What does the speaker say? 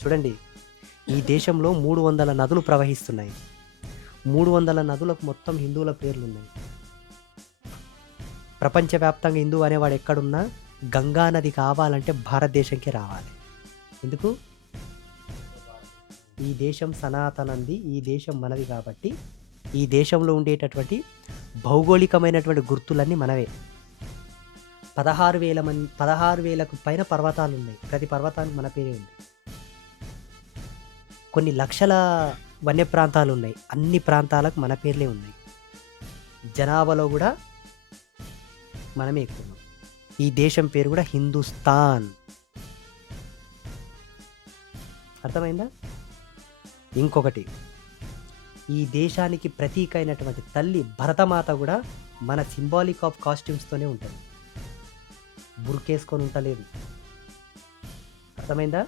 చూడండి, ఈ దేశంలో 300 నదులు ప్రవహిస్తున్నాయి. 300 నదులకు మొత్తం హిందువుల పేర్లున్నాయి. ప్రపంచవ్యాప్తంగా హిందువు అనేవాడు ఎక్కడున్నా గంగా నది కావాలంటే భారతదేశంకే రావాలి. ఎందుకు? ఈ దేశం సనాతనంది. ఈ దేశం మనది కాబట్టి ఈ దేశంలో ఉండేటటువంటి భౌగోళికమైనటువంటి గుర్తులన్నీ మనవే. 16,000కు పైన పర్వతాలున్నాయి. ప్రతి పర్వతానికి మన పేరే ఉంది. కొన్ని లక్షల వన్య ప్రాంతాలున్నాయి. అన్ని ప్రాంతాలకు మన పేర్లే ఉన్నాయి. జనాభాలో గూడా మనమే ఎక్కువున్నాం. ఈ దేశం పేరు గూడా హిందుస్థాన్. అర్థమైందా? ఇంకొకటి, ఈ దేశానికి ప్రతీక అయినటువంటి తల్లి భరతమాత గూడా మన సింబాలిక్ ఆఫ్ కాస్ట్యూమ్స్తోనే ఉంటది. బుర్కేసుకొని ఉంటలేదు. అర్థమైందా?